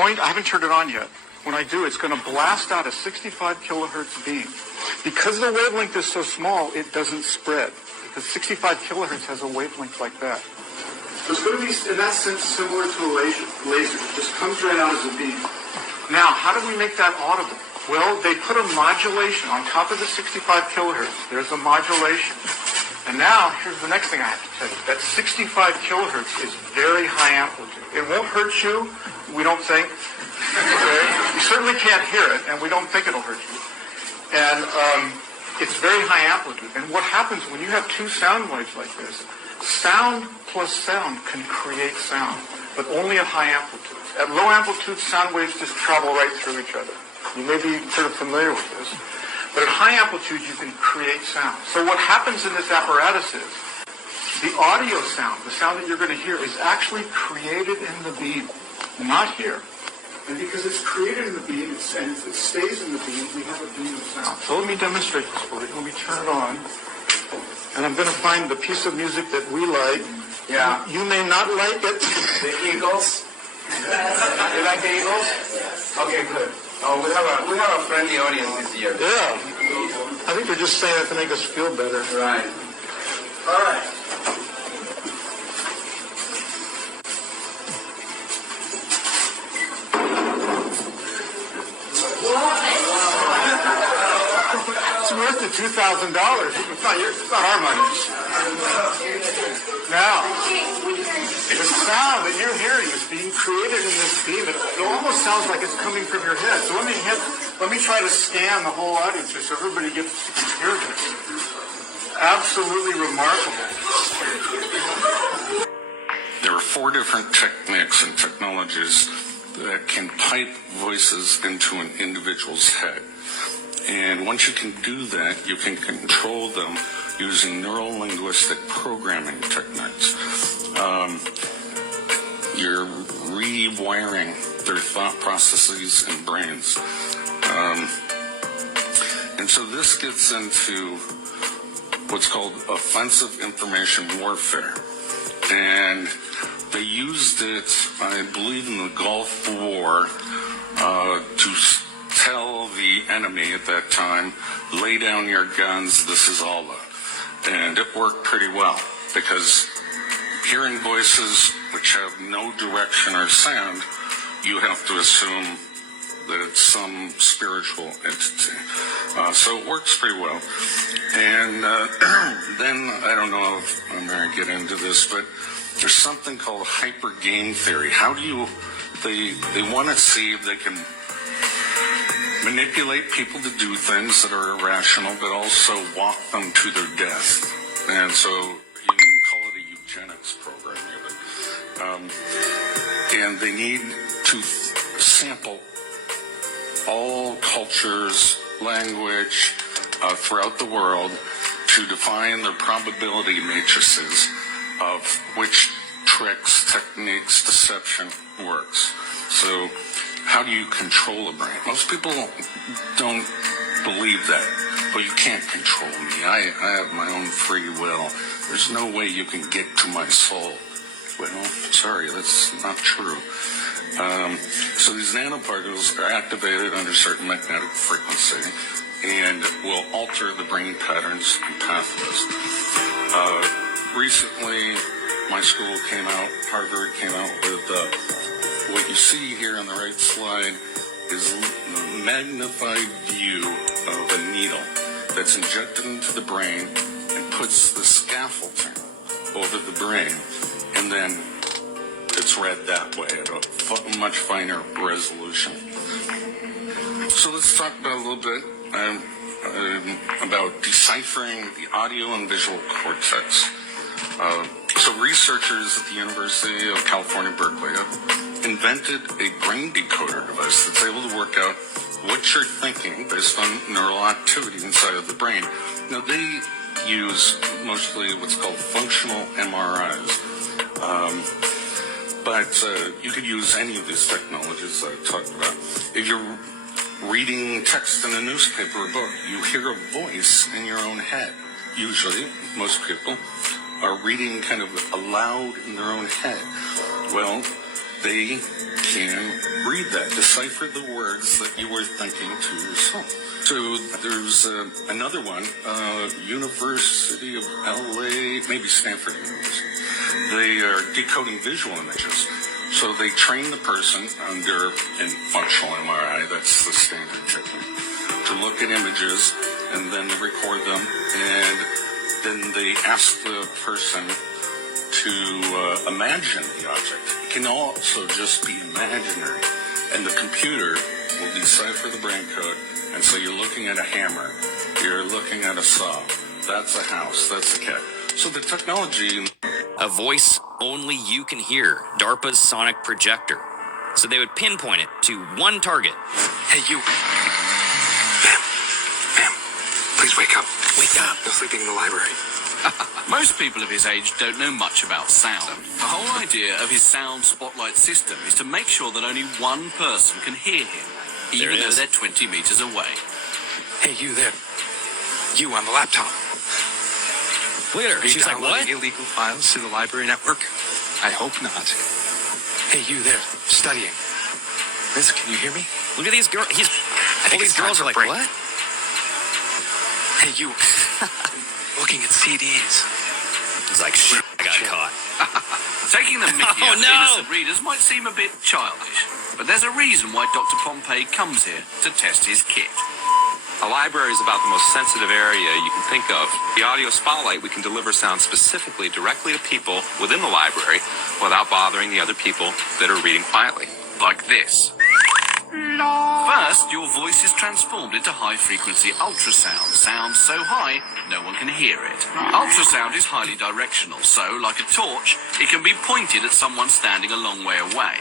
I haven't turned it on yet. When I do, it's going to blast out a 65 kilohertz beam. Because the wavelength is so small, it doesn't spread. Because 65 kilohertz has a wavelength like that. So it's going to be, in that sense, similar to a laser. It just comes right out as a beam. Now, how do we make that audible? Well, they put a modulation on top of the 65 kilohertz. There's a modulation. And now, here's the next thing I have to tell you. That 65 kilohertz is very high amplitude. It won't hurt you, we don't think. Okay? You certainly can't hear it, and we don't think it'll hurt you. And it's very high amplitude. And what happens when you have two sound waves like this, sound plus sound can create sound, but only at high amplitudes. At low amplitudes, sound waves just travel right through each other. You may be sort of familiar with this. But at high amplitudes, you can create sound. So what happens in this apparatus is the audio sound, the sound that you're going to hear, is actually created in the beam, not here. And because it's created in the beam, and it stays in the beam, we have a beam of sound. So let me demonstrate this for you. Let me turn it on. And I'm going to find the piece of music that we like. Yeah. You may not like it. The Eagles? You like the Eagles? Okay, good. Oh, we have a friendly audience this year. Yeah. I think they're just saying it to make us feel better. Right. All right. It's worth the $2,000. It's not our money. Now, the sound that you're hearing is being created in this beam. It almost sounds like it's coming from your head. So let me try to scan the whole audience so everybody gets to hear this. Absolutely remarkable. There are 4 different techniques and technologies that can pipe voices into an individual's head. And once you can do that, you can control them using neuro-linguistic programming techniques. You're rewiring their thought processes and brains. And so this gets into what's called offensive information warfare. And they used it, I believe, in the Gulf War to tell the enemy at that time, lay down your guns, this is Allah. And it worked pretty well, because hearing voices which have no direction or sound, you have to assume that it's some spiritual entity. So it works pretty well. And then, I don't know if I'm going to get into this, but there's something called hyper game theory. How do you, they want to see if they can manipulate people to do things that are irrational, but also walk them to their death. And so you can call it a eugenics program, even. And they need to sample all cultures, language throughout the world to define their probability matrices of which tricks, techniques, deception works. So how do you control a brain? Most people don't believe that. Well, you can't control me. I have my own free will. There's no way you can get to my soul. Well, sorry, that's not true. So these nanoparticles are activated under certain magnetic frequency and will alter the brain patterns and pathways. Recently, my school came out, Harvard came out with what you see here on the right slide is a magnified view of a needle that's injected into the brain and puts the scaffolding over the brain, and then it's read that way at a much finer resolution. So let's talk about a little bit about deciphering the audio and visual cortex. So researchers at the University of California, Berkeley, have invented a brain decoder device that's able to work out what you're thinking based on neural activity inside of the brain. Now, they use mostly what's called functional MRIs. But you could use any of these technologies that I talked about. If you're reading text in a newspaper or book, you hear a voice in your own head. Usually, most people are reading kind of aloud in their own head. Well, they can read read that, decipher the words that you were thinking to yourself. So there's another one, University of LA, maybe Stanford University. They are decoding visual images. So they train the person under, in functional MRI, that's the standard technique, to look at images and then they record them, and then they ask the person to imagine the object. It can also just be imaginary, and the computer will decipher the brain code. And so you're looking at a hammer, you're looking at a saw, that's a house, that's a cat. So the technology... A voice only you can hear, DARPA's sonic projector. So they would pinpoint it to one target. Hey, you. Ma'am, please wake up. Wake up. You're sleeping in the library. Most people of his age don't know much about sound. The whole idea of his sound spotlight system is to make sure that only one person can hear him, even though they're 20 meters away. Hey, you there. You on the laptop. Look at her. Are you She's like, what? downloading illegal files to the library network? I hope not. Hey, you there, studying. Miss, can you hear me? Look at these girls. All these girls are like, break. what? Hey, you. Looking at CDs. He's like, shit, I got caught. Taking the mickey Oh, out of no. innocent readers might seem a bit childish, but there's a reason why Dr. Pompey comes here to test his kit. A library is about the most sensitive area you can think of. The audio spotlight, we can deliver sound specifically directly to people within the library without bothering the other people that are reading quietly. Like this. First, your voice is transformed into high-frequency ultrasound. Sound so high, no one can hear it. Ultrasound is highly directional, so, like a torch, it can be pointed at someone standing a long way away.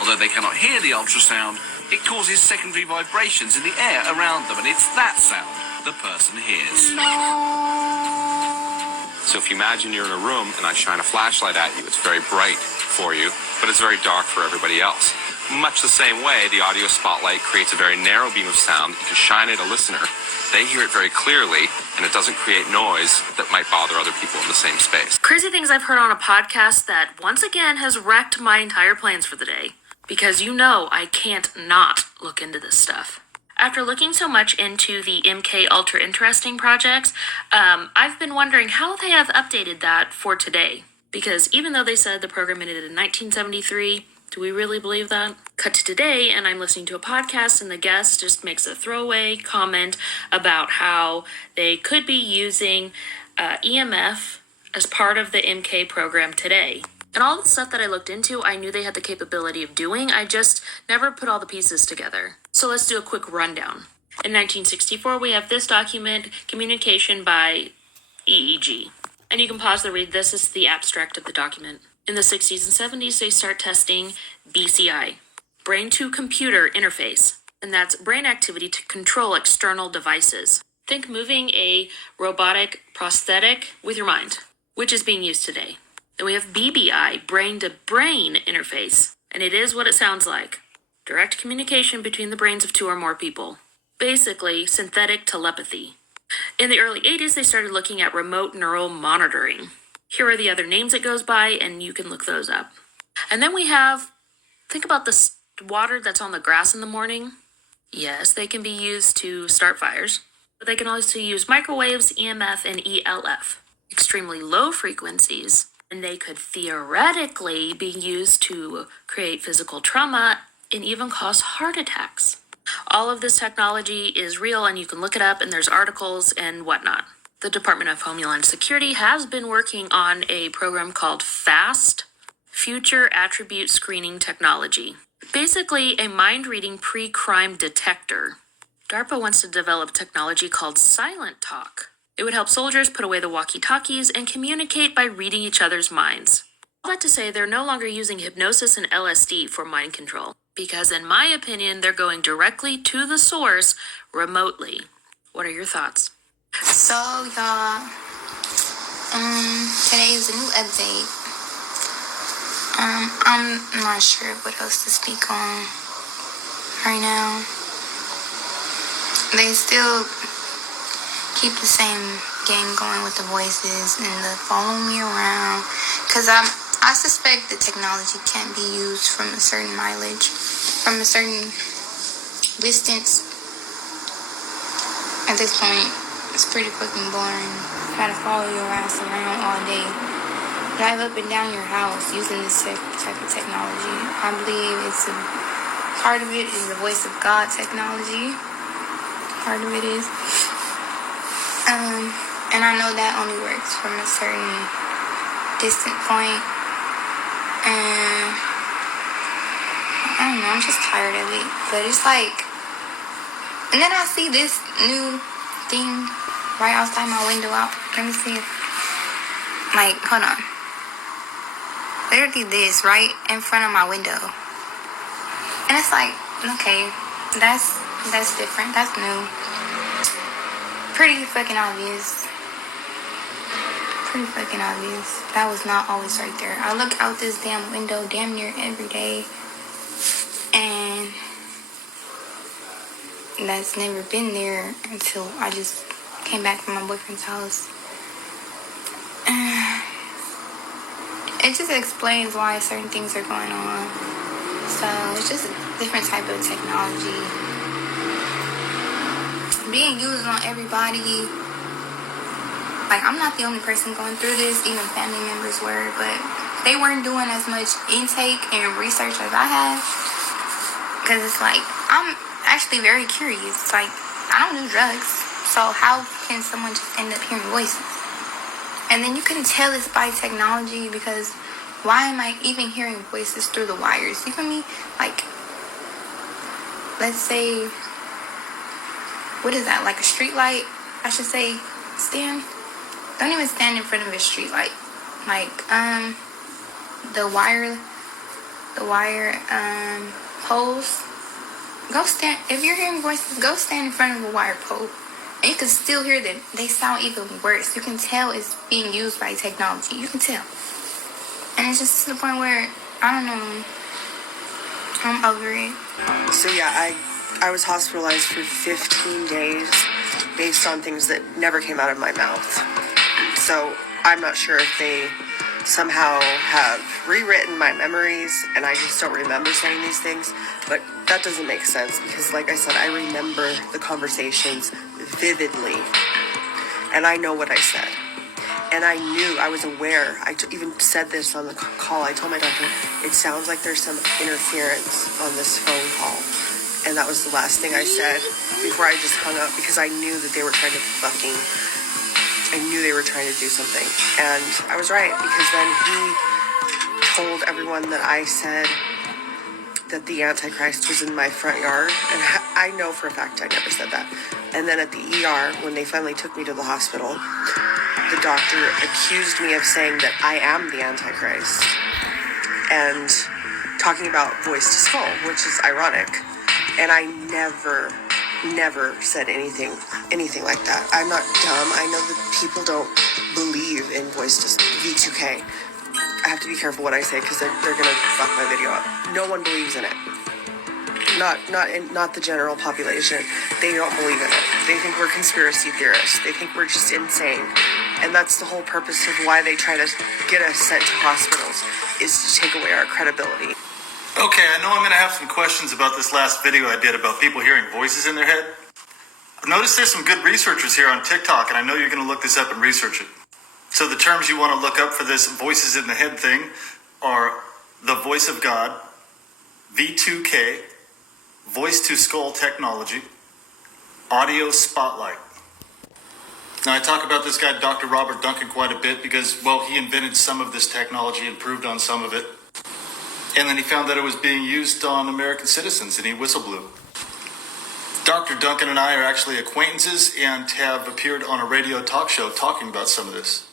Although they cannot hear the ultrasound, it causes secondary vibrations in the air around them, and it's that sound the person hears. So if you imagine you're in a room and I shine a flashlight at you, it's very bright for you, but it's very dark for everybody else. Much the same way, the audio spotlight creates a very narrow beam of sound that you can shine at a listener. They hear it very clearly, and it doesn't create noise that might bother other people in the same space. Crazy things I've heard on a podcast that once again has wrecked my entire plans for the day. Because you know I can't not look into this stuff. After looking so much into the MK Ultra Interesting projects, I've been wondering how they have updated that for today. Because even though they said the program ended in 1973, do we really believe that? Cut to today, and I'm listening to a podcast, and the guest just makes a throwaway comment about how they could be using EMF as part of the MK program today. And all the stuff that I looked into, I knew they had the capability of doing. I just never put all the pieces together. So let's do a quick rundown. In 1964, we have this document, Communication by EEG. And you can pause to read this. This is the abstract of the document. In the 60s and 70s, they start testing BCI, brain-to-computer interface. And that's brain activity to control external devices. Think moving a robotic prosthetic with your mind, which is being used today. Then we have BBI, brain-to-brain interface, and it is what it sounds like. Direct communication between the brains of two or more people. Basically, synthetic telepathy. In the early 80s, they started looking at remote neural monitoring. Here are the other names it goes by, and you can look those up. And then we have, think about the water that's on the grass in the morning. Yes, they can be used to start fires, but they can also use microwaves, EMF, and ELF. Extremely low frequencies. And they could theoretically be used to create physical trauma and even cause heart attacks. All of this technology is real, and you can look it up, and there's articles and whatnot. The Department of Homeland Security has been working on a program called FAST, Future Attribute Screening Technology. Basically, a mind-reading pre-crime detector. DARPA wants to develop technology called Silent Talk. It would help soldiers put away the walkie-talkies and communicate by reading each other's minds. All that to say, they're no longer using hypnosis and LSD for mind control, because in my opinion, they're going directly to the source remotely. What are your thoughts? So, y'all, today is a new update. I'm not sure what else to speak on right now. They still keep the same game going with the voices and the follow me around, because I suspect the technology can't be used from a certain mileage. from a certain distance. At this point, it's pretty fucking boring. Try to follow your ass around all day. Drive up and down your house using this type of technology. I believe it's a part of it is the voice of God technology. Part of it is. And I know that only works from a certain distant point. And I don't know, I'm just tired of it. But it's like, and then I see this new thing right outside my window out. Let me see it. Like, hold on. Literally this right in front of my window. And it's like, okay, that's different. That's new. Pretty fucking obvious. Pretty fucking obvious. That was not always right there. I look out this damn window damn near every day. And that's never been there until I just came back from my boyfriend's house. It just explains why certain things are going on. So it's just a different type of technology being used on everybody. Like, I'm not the only person going through this, even family members were, but they weren't doing as much intake and research as I have. Because it's like, I'm actually very curious. Like, I don't do drugs, so how can someone just end up hearing voices? And then you can tell it's by technology, because why am I even hearing voices through the wires? You feel me? Like, let's say, what is that? Like a street light, I should say. Stand. Don't even stand in front of a street light. Like, the wire poles. Go stand, if you're hearing voices, go stand in front of a wire pole. And you can still hear them. They sound even worse. You can tell it's being used by technology. You can tell. And it's just to the point where, I don't know, I'm over it. So yeah, I was hospitalized for 15 days based on things that never came out of my mouth. So I'm not sure if they somehow have rewritten my memories and I just don't remember saying these things, but that doesn't make sense because, like I said, I remember the conversations vividly and I know what I said. And I knew, I was aware, even said this on the call. I told my doctor, it sounds like there's some interference on this phone call. And that was the last thing I said before I just hung up, because I knew that they were trying to I knew they were trying to do something. And I was right, because then he told everyone that I said that the Antichrist was in my front yard. And I know for a fact I never said that. And then at the ER, when they finally took me to the hospital, the doctor accused me of saying that I am the Antichrist. And talking about voice to skull, which is ironic. And I never said anything like that. I'm not dumb. I know that people don't believe in voice to V2K. I have to be careful what I say because they're gonna fuck my video up. No one believes in it. Not the general population. They don't believe in it. They think we're conspiracy theorists. They think we're just insane. And that's the whole purpose of why they try to get us sent to hospitals, is to take away our credibility. Okay, I know I'm going to have some questions about this last video I did about people hearing voices in their head. I've noticed there's some good researchers here on TikTok, and I know you're going to look this up and research it. So the terms you want to look up for this voices in the head thing are the voice of God, V2K, voice to skull technology, audio spotlight. Now, I talk about this guy, Dr. Robert Duncan, quite a bit because, well, he invented some of this technology, improved on some of it. And then he found that it was being used on American citizens, and he whistleblew. Dr. Duncan and I are actually acquaintances and have appeared on a radio talk show talking about some of this.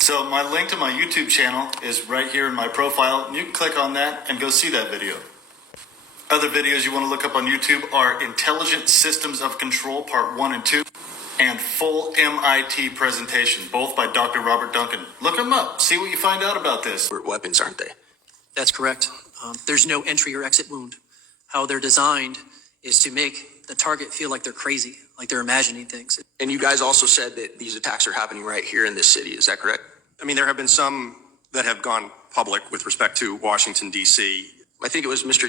So my link to my YouTube channel is right here in my profile, and you can click on that and go see that video. Other videos you want to look up on YouTube are Intelligent Systems of Control Part 1 and 2 and Full MIT Presentation, both by Dr. Robert Duncan. Look them up, see what you find out about this. Weapons, aren't they? That's correct. There's no entry or exit wound. How they're designed is to make the target feel like they're crazy, like they're imagining things. And you guys also said that these attacks are happening right here in this city. Is that correct? I mean, there have been some that have gone public with respect to Washington, D.C. I think it was Mr.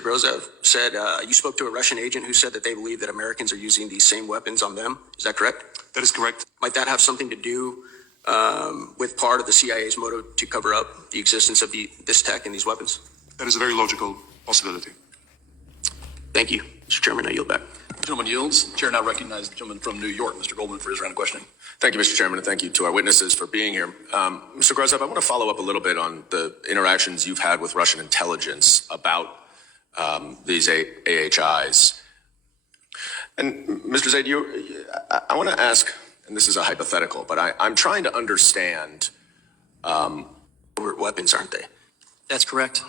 Grozev said, you spoke to a Russian agent who said that they believe that Americans are using these same weapons on them. Is that correct? That is correct. Might that have something to do with part of the CIA's motive to cover up the existence of this tech and these weapons? That is a very logical possibility. Thank you. Mr. Chairman, I yield back. Gentleman yields. Chair now recognizes the gentleman from New York, Mr. Goldman, for his round of questioning. Thank you, Mr. Chairman, and thank you to our witnesses for being here. Mr. Grozev, I want to follow up a little bit on the interactions you've had with Russian intelligence about these AHIs. And Mr. Zaid, I want to ask, and this is a hypothetical, but I'm trying to understand. Weapons, aren't they? That's correct.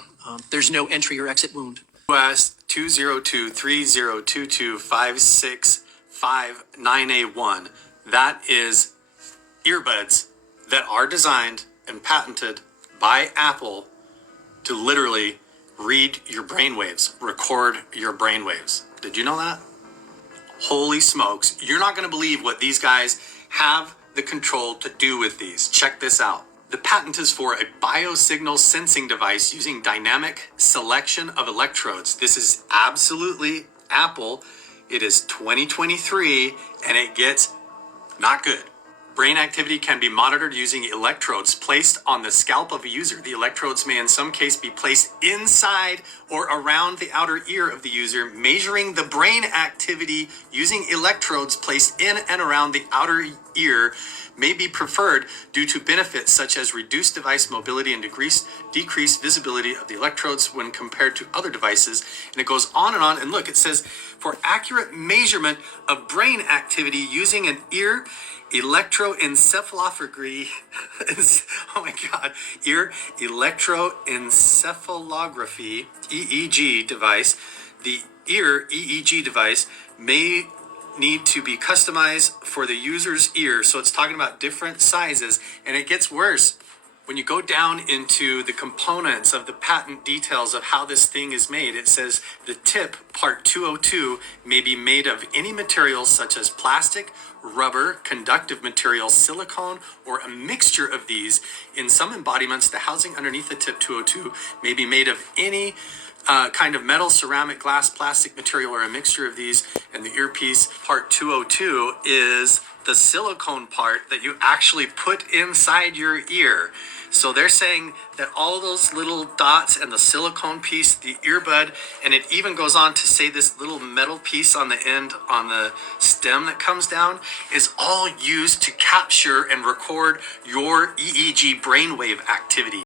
There's no entry or exit wound. US 202-302-25659A1. That is earbuds that are designed and patented by Apple to literally read your brainwaves, record your brainwaves. Did you know that? Holy smokes. You're not going to believe what these guys have the control to do with these. Check this out. The patent is for a biosignal sensing device using dynamic selection of electrodes. This is absolutely Apple. It is 2023 and it gets not good. Brain activity can be monitored using electrodes placed on the scalp of a user. The electrodes may in some case be placed inside or around the outer ear of the user. Measuring the brain activity using electrodes placed in and around the outer ear may be preferred due to benefits such as reduced device mobility and decreased visibility of the electrodes when compared to other devices. And it goes on. And look, it says for accurate measurement of brain activity using an ear electroencephalography, oh my God, ear electroencephalography, EEG device. The ear EEG device may need to be customized for the user's ear. So it's talking about different sizes, and it gets worse. When you go down into the components of the patent details of how this thing is made, it says the tip, part 202, may be made of any material such as plastic, rubber, conductive material, silicone, or a mixture of these. In some embodiments, the housing underneath the tip 202 may be made of any kind of metal, ceramic, glass, plastic material, or a mixture of these. And the earpiece, part 202, is the silicone part that you actually put inside your ear. So they're saying that all those little dots and the silicone piece, the earbud, and it even goes on to say this little metal piece on the end, on the stem that comes down, is all used to capture and record your EEG brainwave activity.